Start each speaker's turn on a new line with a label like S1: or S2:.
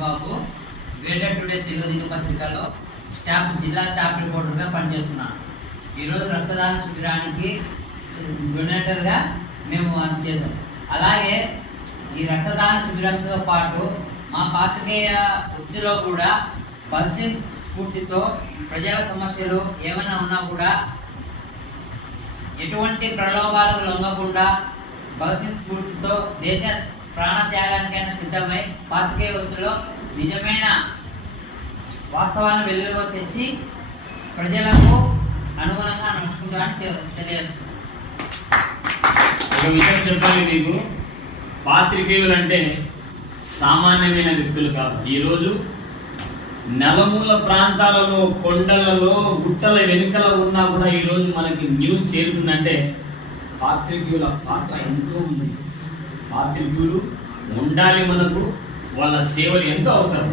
S1: బాబు greater today Telugu పత్రికలో staff జిల్లా staff రిపోర్టర్గా పనిచేస్తున్నాను. ఈరోజు రక్తదాన శిబిరానికి డొనేటర్గా మేము చేసాం అలాగే ఈ రక్తదాన శిబిరంతో పాటు మా పాత్రికేయ వృత్తిలో కూడా బల్సింగ్ స్ఫూర్తితో ప్రజల సమస్యలు ఏమైనా ఉన్నా కూడా ఎటువంటి ప్రలోభాలకు లొంగకుండా భగత్ స్ఫూర్తితో దేశ ప్రాణత్యాగానికైనా సిద్ధమై పాతికేయ వృత్తిలో నిజమైన వాస్తవాన్ని వెలుగులో తెచ్చి ప్రజలకు అనుగుణంగా నడుచుకుంటామని తెలియజేస్తుంది
S2: ఒక విషయం చెప్పాలి మీకు. పాత్రికేయులు అంటే సామాన్యమైన వ్యక్తులు కాదు. ఈరోజు నలమూల ప్రాంతాలలో కొండలలో గుట్టల వెనుకల ఉన్నా కూడా ఈరోజు మనకి న్యూస్ చేరుతుందంటే పాత్రికేయుల పాత్ర ఎంతో ఉంది ఉండాలి మనకు వాళ్ళ సేవలు ఎంతో అవసరం.